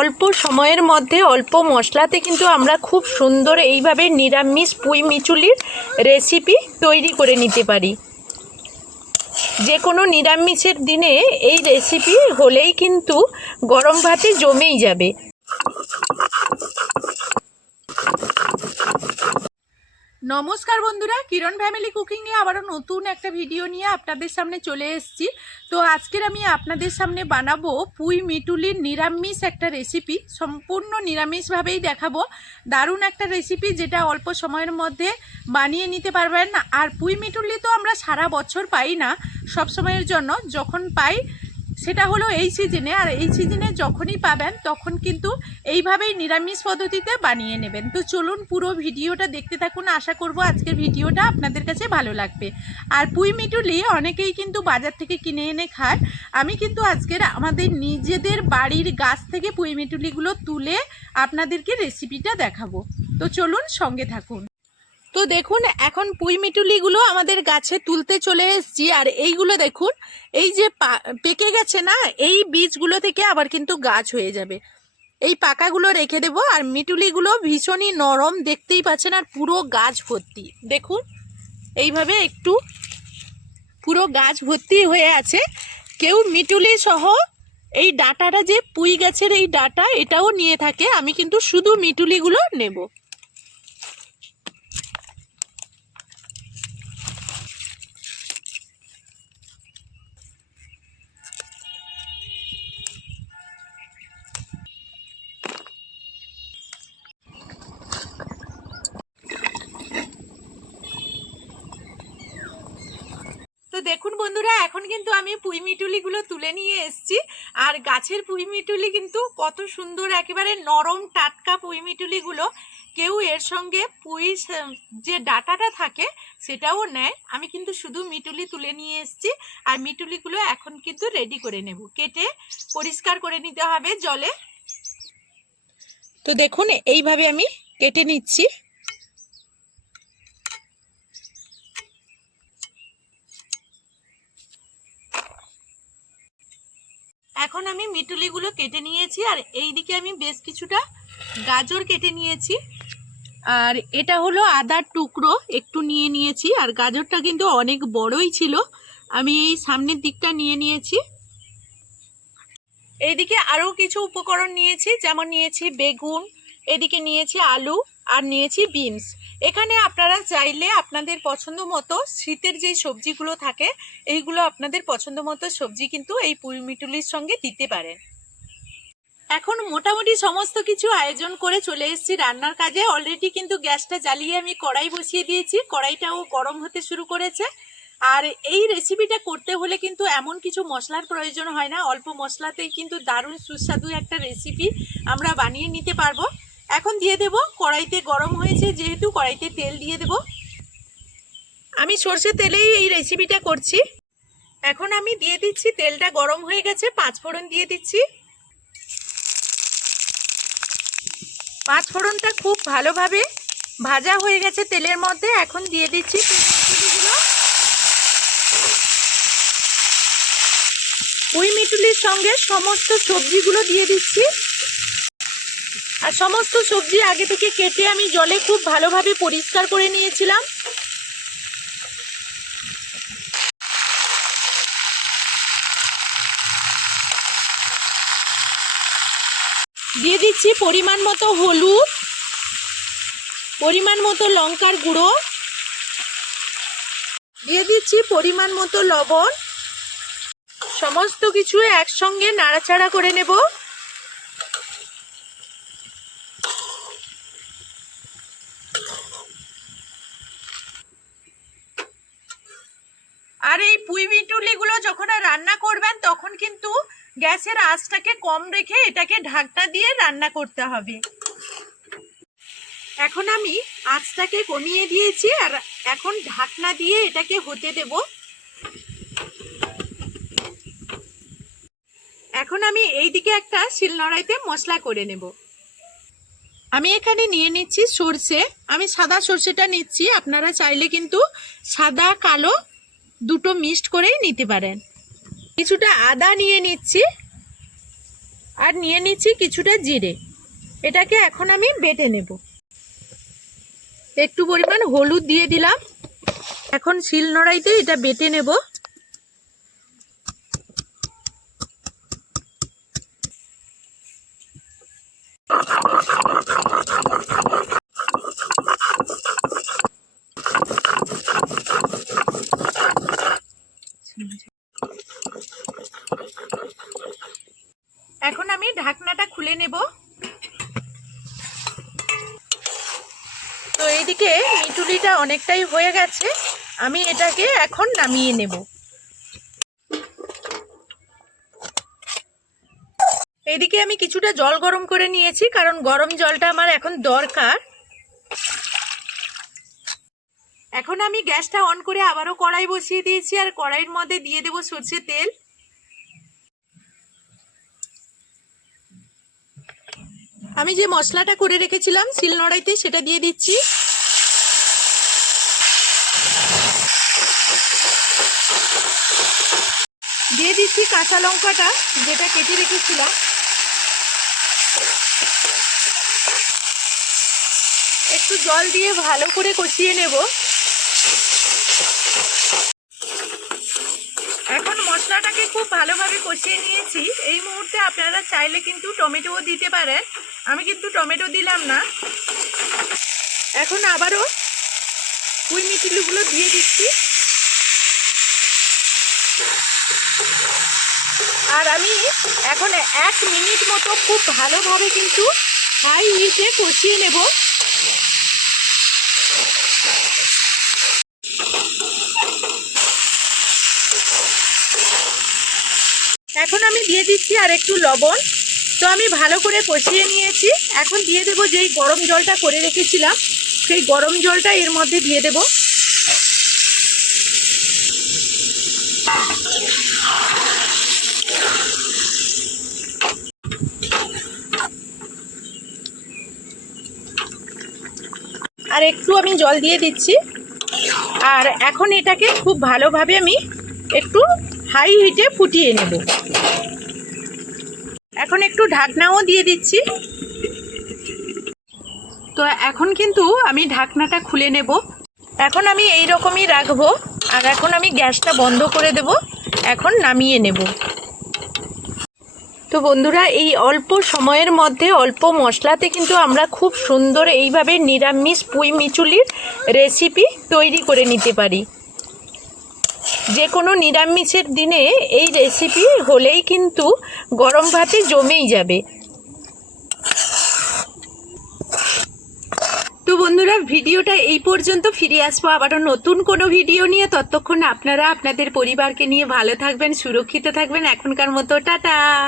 অল্প সময়ের মধ্যে অল্প মশলাতে কিন্তু আমরা খুব সুন্দর এইভাবে নিরামিষ পুঁই মিচুলির রেসিপি তৈরি করে নিতে পারি। যে কোনো নিরামিষের দিনে এই রেসিপি হলেই কিন্তু গরম ভাতে জমেই যাবে। নমস্কার বন্ধুরা, কিরণ ফ্যামিলি কুকিংয়ে আবারও নতুন একটা ভিডিও নিয়ে আপনাদের সামনে চলে এসেছি। তো আজকের আমি আপনাদের সামনে বানাবো পুঁই মিটুলির নিরামিষ একটা রেসিপি। সম্পূর্ণ নিরামিষভাবেই দেখাবো। দারুণ একটা রেসিপি যেটা অল্প সময়ের মধ্যে বানিয়ে নিতে পারবেন। আর পুঁই মিটুলি তো আমরা সারা বছর পাই না, সব সময়ের জন্য যখন পাই সেটা হলো এই সিজনে। আর এই সিজনে যখনই পাবেন তখন কিন্তু এইভাবেই নিরামিষ পদ্ধতিতে বানিয়ে নেবেন। তো চলুন পুরো ভিডিওটা দেখতে থাকুন। আশা করব আজকের ভিডিওটা আপনাদের কাছে ভালো লাগবে। আর পুঁই মিটুলি অনেকেই কিন্তু বাজার থেকে কিনে এনে খায়। আমি কিন্তু আজকের আমাদের নিজেদের বাড়ির গাছ থেকে পুঁই মিটুলিগুলো তুলে আপনাদেরকে রেসিপিটা দেখাবো। তো চলুন সঙ্গে থাকুন। তো দেখুন, এখন পুঁই মিটুলিগুলো আমাদের গাছে তুলতে চলে এসেছি। আর এইগুলো দেখুন, এই যে পেকে গেছে না, এই বীজগুলো থেকে আবার কিন্তু গাছ হয়ে যাবে। এই পাকাগুলো রেখে দেব। আর মিটুলিগুলো ভীষণই নরম, দেখতেই পাচ্ছেন। আর পুরো গাছ ভর্তি, দেখুন এইভাবে একটু পুরো গাছ ভর্তি হয়ে আছে। কেউ মিটুলি সহ এই ডাঁটাটা, যে পুঁই গাছের এই ডাঁটা, এটাও নিয়ে থাকে। আমি কিন্তু শুধু মিটুলিগুলো নেব। তো দেখুন বন্ধুরা, এখন কিন্তু আমি পুঁই মিটুলিগুলো তুলে নিয়ে এসেছি। আর গাছের পুঁই মিটুলি কিন্তু কত সুন্দর, একেবারে নরম টাটকা পুঁই মিটুলিগুলো। কেউ এর সঙ্গে পুঁই যে ডাঁটাটা থাকে সেটাও নেয়। আমি কিন্তু শুধু মিটুলি তুলে নিয়ে এসেছি। আর মিটুলিগুলো এখন কিন্তু রেডি করে নেব। কেটে পরিষ্কার করে নিতে হবে জলে। তো দেখুন এইভাবে আমি কেটে নিচ্ছি। এখন আমি মিটুলিগুলো কেটে নিয়েছি। আর এইদিকে আমি বেশ কিছুটা গাজর কেটে নিয়েছি। আর এটা হলো আদার টুকরো একটু নিয়ে নিয়েছি। আর গাজরটা কিন্তু অনেক বড়ই ছিল, আমি এই সামনের দিকটা নিয়ে নিয়েছি। এইদিকে আরও কিছু উপকরণ নিয়েছি, যেমন নিয়েছি বেগুন, এদিকে নিয়েছি আলু, আর নিয়েছি বিনস। এখানে আপনারা চাইলে আপনাদের পছন্দ মতো শীতের যে সবজিগুলো থাকে এইগুলো আপনাদের পছন্দ মতো সবজি কিন্তু এই পুঁই মিটুলির সঙ্গে দিতে পারেন। এখন মোটামুটি সমস্ত কিছু আয়োজন করে চলে এসেছি রান্নার কাজে। অলরেডি কিন্তু গ্যাসটা জ্বালিয়ে আমি কড়াই বসিয়ে দিয়েছি। কড়াইটাও গরম হতে শুরু করেছে। আর এই রেসিপিটা করতে হলে কিন্তু এমন কিছু মশলার প্রয়োজন হয় না, অল্প মশলাতেই কিন্তু দারুণ সুস্বাদু একটা রেসিপি আমরা বানিয়ে নিতে পারবো। এখন দিয়ে দেব, কড়াইতে গরম হয়েছে যেহেতু কড়াইতে তেল দিয়ে দেব। আমি সর্ষে তেলেই এই রেসিপিটা করছি। এখন আমি দিয়ে দিচ্ছি, তেলটা গরম হয়ে গেছে, 5 ফোড়ন দিয়ে দিচ্ছি। 5 ফোড়নটা খুব ভালোভাবে ভাজা হয়ে গেছে তেলের মধ্যে। এখন দিয়ে দিচ্ছি পুঁই মিটুলির সঙ্গে সমস্ত সবজিগুলো দিয়ে দিচ্ছি। আর সমস্ত সবজি আগে থেকে কেটে আমি জলে খুব ভালোভাবে পরিষ্কার করে নিয়েছিলাম। দিয়ে দিচ্ছি পরিমাণ মতো হলুদ, পরিমাণ মতো লঙ্কার গুঁড়ো, দিয়ে দিচ্ছি পরিমাণ মতো লবণ। সমস্ত কিছু একসঙ্গে নাড়াচাড়া করে নেব। আর এই পুঁই মিটুলিগুলো যখন রান্না করবেন তখন কিন্তু গ্যাসের আঁচটাকে কম রেখে এটাকে ঢাকনা দিয়ে রান্না করতে হবে। এখন আমি আঁচটাকে কমিয়ে দিয়েছি। আর এখন ঢাকনা দিয়ে এটাকে হতে দেব। এখন আমি এইদিকে একটা শিলনোড়াইতে মশলা করে নেব। আমি এখানে নিয়ে নিচ্ছি সরষে। আমি সাদা সরষেটা নিচ্ছি, আপনারা চাইলে কিন্তু সাদা কালো দুটো মিক্সড করেই নিতে পারেন। কিছুটা আদা নিয়ে নিচ্ছি। আর নিয়ে নিচ্ছি কিছুটা জিরে। এটাকে এখন আমি বেটে নেব। একটু পরিমাণ হলুদ দিয়ে দিলাম। এখন শিলনোড়াইতে এটা বেটে নেব। এখন আমি ঢাকনাটা খুলে নেব। তো এইদিকে মিটুলিটা অনেকটাই হয়ে গেছে, আমি এটাকে এখন নামিয়ে নেব। এইদিকে আমি কিছুটা জল গরম করে নিয়েছি, কারণ গরম জলটা আমার এখন দরকার। এখন আমি গ্যাসটা অন করে আবারও কড়াই বসিয়ে দিয়েছি, আর কড়াইয়ের মধ্যে দিয়ে দেব সরষের তেল। আমি যে মশলাটা করে রেখেছিলাম শিলনোড়াইতে সেটা দিয়ে দিচ্ছি। দিয়ে দিচ্ছি কাঁচা লঙ্কাটা যেটা কেটে রেখেছিলাম। একটু জল দিয়ে ভালো করে কষিয়ে নেব। এখন মশলাটাকে খুব ভালোভাবে কষিয়ে নিয়েছি। এই মুহূর্তে আপনারা চাইলে কিন্তু টমেটোও দিতে পারেন, আমি কিন্তু টমেটো দিলাম না। এখন আবারও পুঁই মিটুলিগুলো দিয়ে দিচ্ছি। আর আমি এখন 1 মিনিট মতো খুব ভালোভাবে কিন্তু হাই হিটে কষিয়ে নেব। এখন আমি দিয়ে দিচ্ছি আর একটু লবণ। তো আমি ভালো করে কষিয়ে নিয়েছি। এখন দিয়ে দেব যেই গরম জলটা করে রেখেছিলাম, সেই গরম জলটা এর মধ্যে দিয়ে দেব। আর একটু আমি জল দিয়ে দিচ্ছি। আর এখন এটাকে খুব ভালোভাবে আমি একটু হাই হিটে ফুটিয়ে নেব। এখন একটু ঢাকনাও দিয়ে দিচ্ছি। তো এখন কিন্তু আমি ঢাকনাটা খুলে নেব। এখন আমি এই রকমই রাখবো। আর এখন আমি গ্যাসটা বন্ধ করে দেব। এখন নামিয়ে নেব। তো বন্ধুরা, এই অল্প সময়ের মধ্যে অল্প মশলাতে কিন্তু আমরা খুব সুন্দর এইভাবে নিরামিষ পুঁই মিচুলির রেসিপি তৈরি করে নিতে পারি। যে কোনো নিরামিষের দিনে এই রেসিপি হলেই কিন্তু গরম ভাতে জমেই যাবে। তো বন্ধুরা, ভিডিওটা এই পর্যন্ত। ফিরে আসবো আবারও নতুন কোনো ভিডিও নিয়ে। ততক্ষণ আপনারা আপনাদের পরিবারকে নিয়ে ভালো থাকবেন, সুরক্ষিত থাকবেন। এখনকার মতো টাটা।